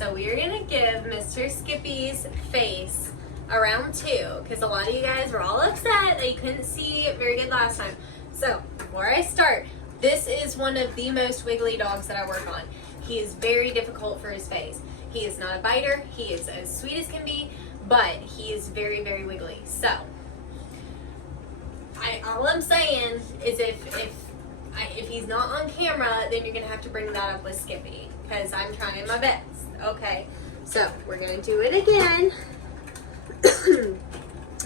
so we are gonna give Mr. Skippy's face a round 2 because a lot of you guys were all upset that you couldn't see it very good last time. So before I start, this is one of the most wiggly dogs that I work on. He is very difficult for his face. He is not a biter. He is as sweet as can be, but he is very, very wiggly. So all I'm saying is if he's not on camera, then you're gonna have to bring that up with Skippy because I'm trying my best. Okay, so we're gonna do it again.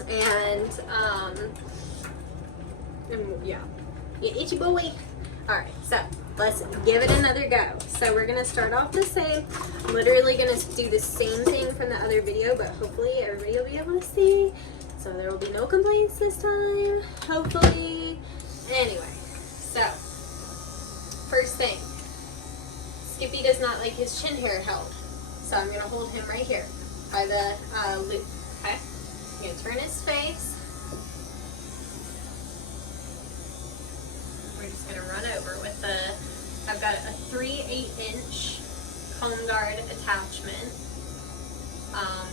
and yeah, you itchy boy. All right, so let's give it another go. So we're gonna start off the same. I'm literally gonna do the same thing from the other video, but hopefully everybody will be able to see. So there will be no complaints this time, hopefully. Anyway, so first thing, Skippy does not like his chin hair held. So I'm gonna hold him right here by the loop, okay? I'm gonna turn his face. We're just gonna run over with I've got a 3/8" comb guard attachment.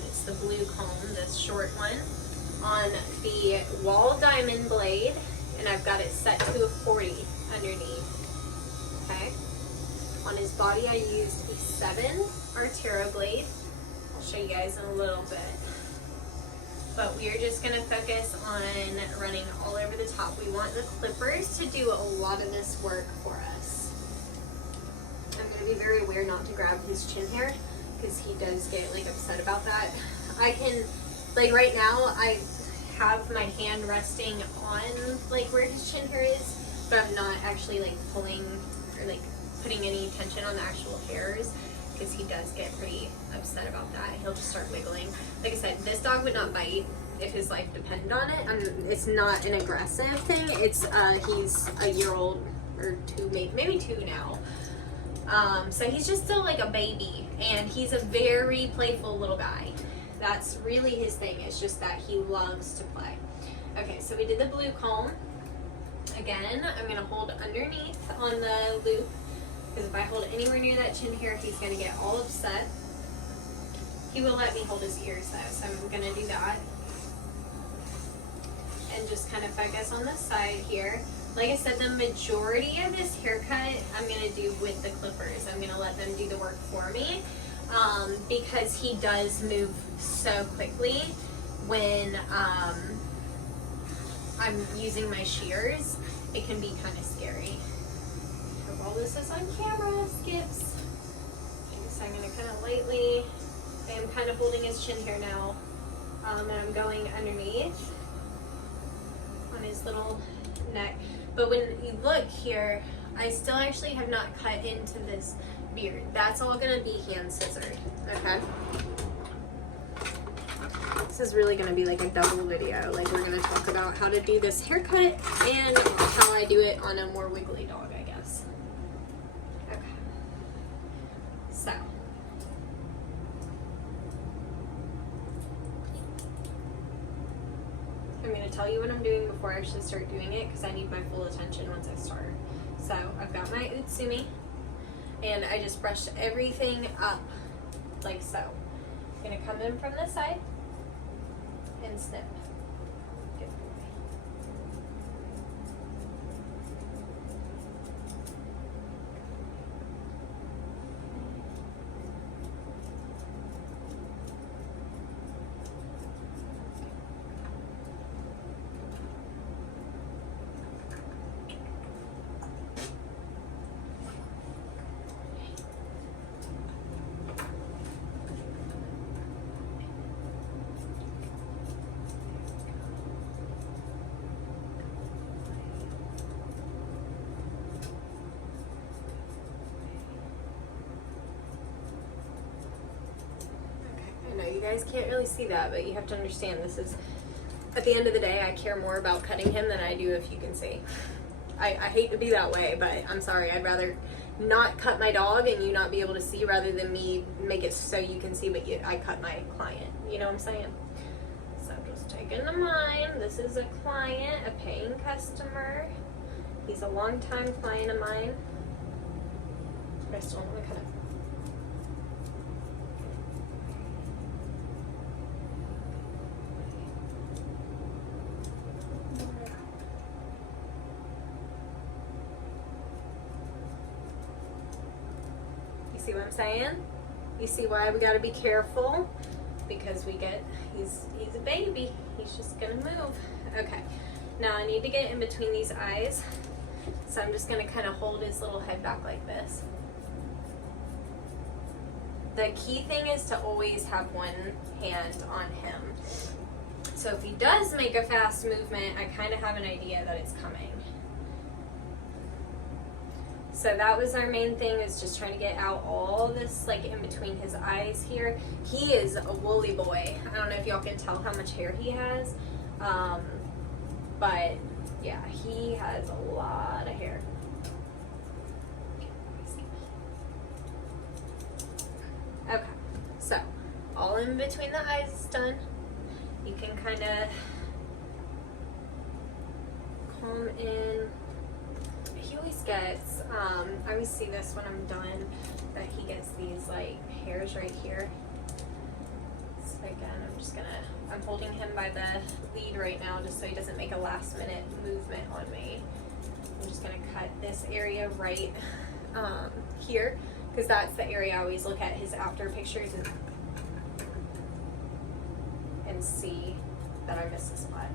It's the blue comb, this short one, on the wall diamond blade, and I've got it set to a 40 underneath, okay? On his body I used a 7 Artero blade. I'll show you guys in a little bit. But we are just gonna focus on running all over the top. We want the clippers to do a lot of this work for us. I'm gonna be very aware not to grab his chin hair because he does get like upset about that. I can, like right now, I have my hand resting on like where his chin hair is, but I'm not actually like pulling or like putting any tension on the actual hairs because he does get pretty upset about that. He'll just start wiggling. Like I said, this dog would not bite if his life depended on it. It's not an aggressive thing. It's he's a year old or 2, maybe 2 now. So he's just still like a baby, and he's a very playful little guy. That's really his thing. It's just that he loves to play. Okay, so we did the blue comb. Again, I'm gonna hold underneath on the loop, because if I hold anywhere near that chin hair, he's gonna get all upset. He will let me hold his ears though, so I'm gonna do that. And just kind of focus on the side here. Like I said, the majority of this haircut I'm gonna do with the clippers. I'm gonna let them do the work for me, because he does move so quickly when I'm using my shears. It can be kind of scary. While this is on camera, Skips. So I'm going to kind of lightly, I am kind of holding his chin hair now, and I'm going underneath on his little neck. But when you look here, I still actually have not cut into this beard. That's all going to be hand scissored, okay? This is really going to be like a double video. Like, we're going to talk about how to do this haircut and how I do it on a more wiggly dog, I guess. Okay. So. I'm going to tell you what I'm doing before I actually start doing it because I need my full attention once I start. So, I've got my Utsumi, and I just brushed everything up like so. I'm going to come in from the side and snip. Good boy. You guys can't really see that, but you have to understand this is, at the end of the day, I care more about cutting him than I do if you can see. I hate to be that way, but I'm sorry. I'd rather not cut my dog and you not be able to see rather than me make it so you can see, but I cut my client. You know what I'm saying? So I'm just taking the mine. This is a client, a paying customer. He's a long-time client of mine. But I still want to kind of see what I'm saying? You see why we gotta be careful? Because he's a baby. He's just gonna move. Okay, now I need to get in between these eyes. So I'm just gonna kind of hold his little head back like this. The key thing is to always have one hand on him. So if he does make a fast movement, I kind of have an idea that it's coming. So that was our main thing, is just trying to get out all this like in between his eyes here. He is a woolly boy. I don't know if y'all can tell how much hair he has. But yeah, he has a lot of hair. Okay, so all in between the eyes is done. You can kind of calm in. He always gets, I always see this when I'm done, that he gets these like hairs right here. So again, I'm holding him by the lead right now just so he doesn't make a last minute movement on me. I'm just gonna cut this area right here, because that's the area I always look at his after pictures and see that I missed a spot.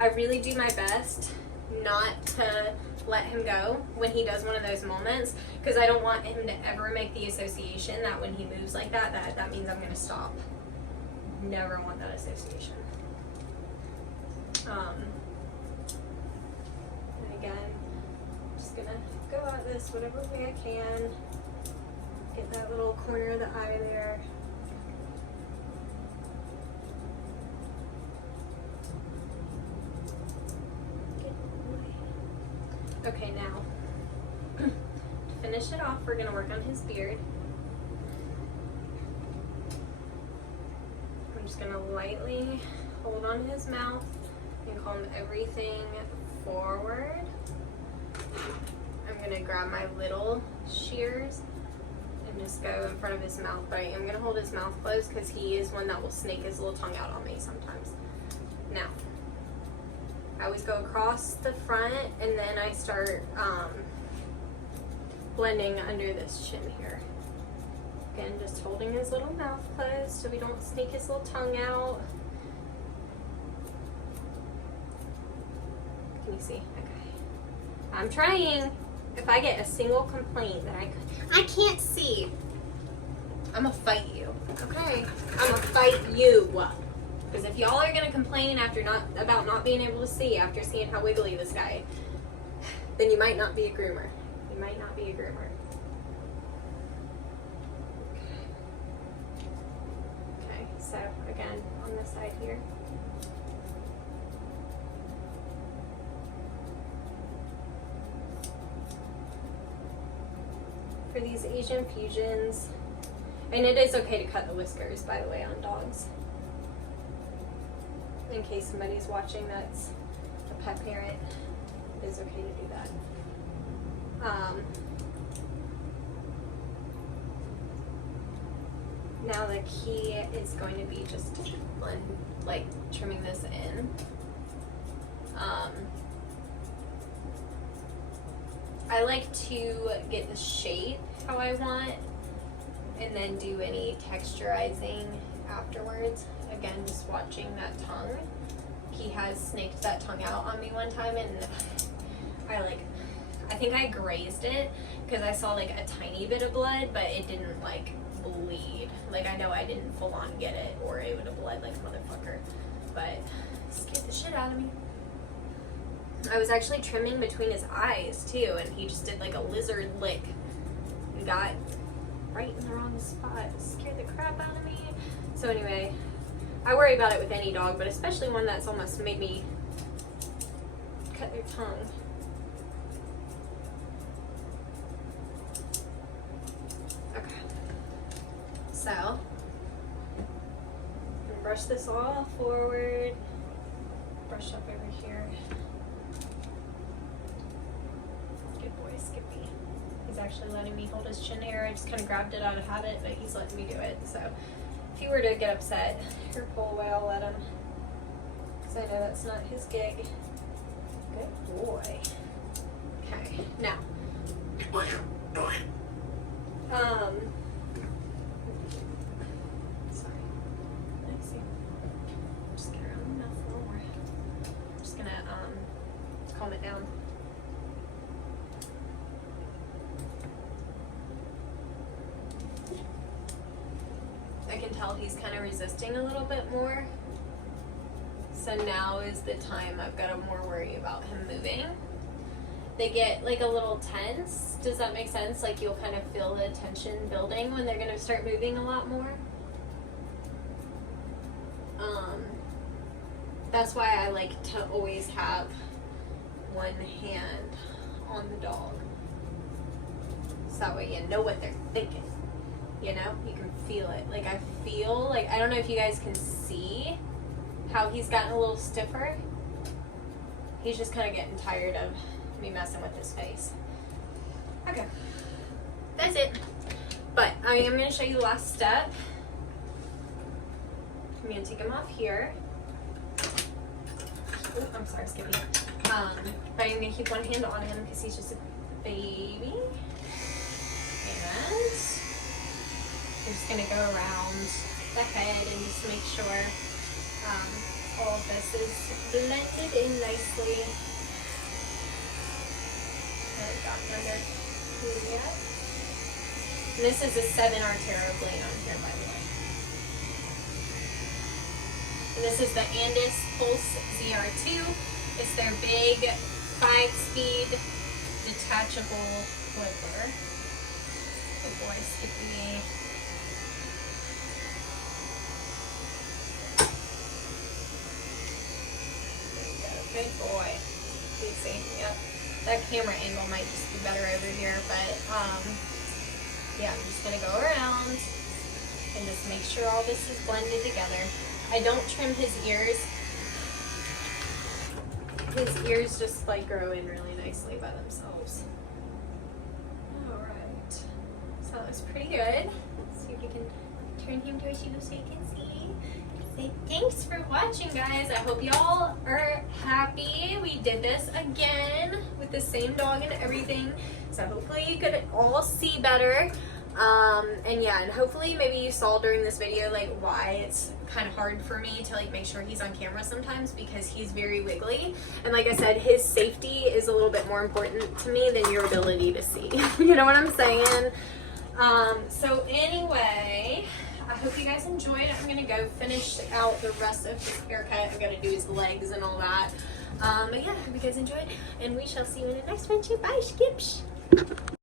I really do my best not to let him go when he does one of those moments, because I don't want him to ever make the association that when he moves like that, that means I'm gonna stop. Never want that association. And again, I'm just gonna go at this whatever way I can. Get that little corner of the eye there. Okay, now, to finish it off, we're gonna work on his beard. I'm just gonna lightly hold on his mouth and comb everything forward. I'm gonna grab my little shears and just go in front of his mouth, but I am gonna hold his mouth closed because he is one that will snake his little tongue out on me sometimes. Now, I always go across the front and then I start blending under this chin here. Again, just holding his little mouth closed so we don't sneak his little tongue out. Can you see? Okay. I'm trying. If I get a single complaint that I can't see, I'm gonna fight you. Okay? I'm gonna fight you. Because if y'all are gonna complain about not being able to see after seeing how wiggly this guy, then you might not be a groomer. You might not be a groomer. Okay, so again, on this side here. For these Asian fusions, and it is okay to cut the whiskers, by the way, on dogs. In case somebody's watching that's a pet parent, it is okay to do that. Now the key is going to be just like trimming this in. I like to get the shape how I want and then do any texturizing afterwards. Again, just watching that tongue. He has snaked that tongue out on me one time and I think I grazed it because I saw like a tiny bit of blood, but it didn't like bleed. Like I know I didn't full on get it or it would have bled like a motherfucker, but it scared the shit out of me. I was actually trimming between his eyes too, and he just did like a lizard lick and got right in the wrong spot. It scared the crap out of me. So anyway, I worry about it with any dog, but especially one that's almost made me cut their tongue. Okay. So, I'm gonna brush this all forward, brush up over here. Good boy, Skippy. He's actually letting me hold his chin hair. I just kind of grabbed it out of habit, but he's letting me do it. So, if he were to get upset or pull away, I'll let him. because I know that's not his gig. Good boy. Okay, now. Sorry. Let's see. Just get around the mouth a little more. I'm just gonna calm it down. I can tell he's kind of resisting a little bit more. So now is the time I've got to more worry about him moving. They get like a little tense. Does that make sense? Like you'll kind of feel the tension building when they're going to start moving a lot more. That's why I like to always have one hand on the dog. So that way you know what they're thinking. You know, you can feel it. Like I feel like, I don't know if you guys can see how he's gotten a little stiffer. He's just kind of getting tired of me messing with his face. Okay, that's it. But I am going to show you the last step. I'm going to take him off here. Oh, I'm sorry, Skippy. But I'm going to keep one hand on him because he's just a baby. And we're just going to go around the head and just make sure all of this is blended in nicely. Haven't gotten under here yet. And this is a 7 arterial blade on here, by the way. And this is the Andis Pulse ZR2. It's their big 5-speed detachable flipper. Good boy, Skippy. Good boy. See, yep. That camera angle might just be better over here, but yeah, I'm just gonna go around and just make sure all this is blended together. I don't trim his ears. His ears just like grow in really nicely by themselves. Alright. So that looks pretty good. Let's see if we can turn him towards you so you can see. Say thanks for watching, guys. I hope y'all are happy. We did this again with the same dog and everything. So hopefully you could all see better. And yeah, and hopefully maybe you saw during this video like why it's kind of hard for me to like make sure he's on camera sometimes, because he's very wiggly. And like I said, his safety is a little bit more important to me than your ability to see. You know what I'm saying? So anyway, I hope you guys enjoyed. I'm gonna go finish out the rest of his haircut. I'm gonna do his legs and all that. But yeah, I hope you guys enjoyed, and we shall see you in the next one. Bye, Skips.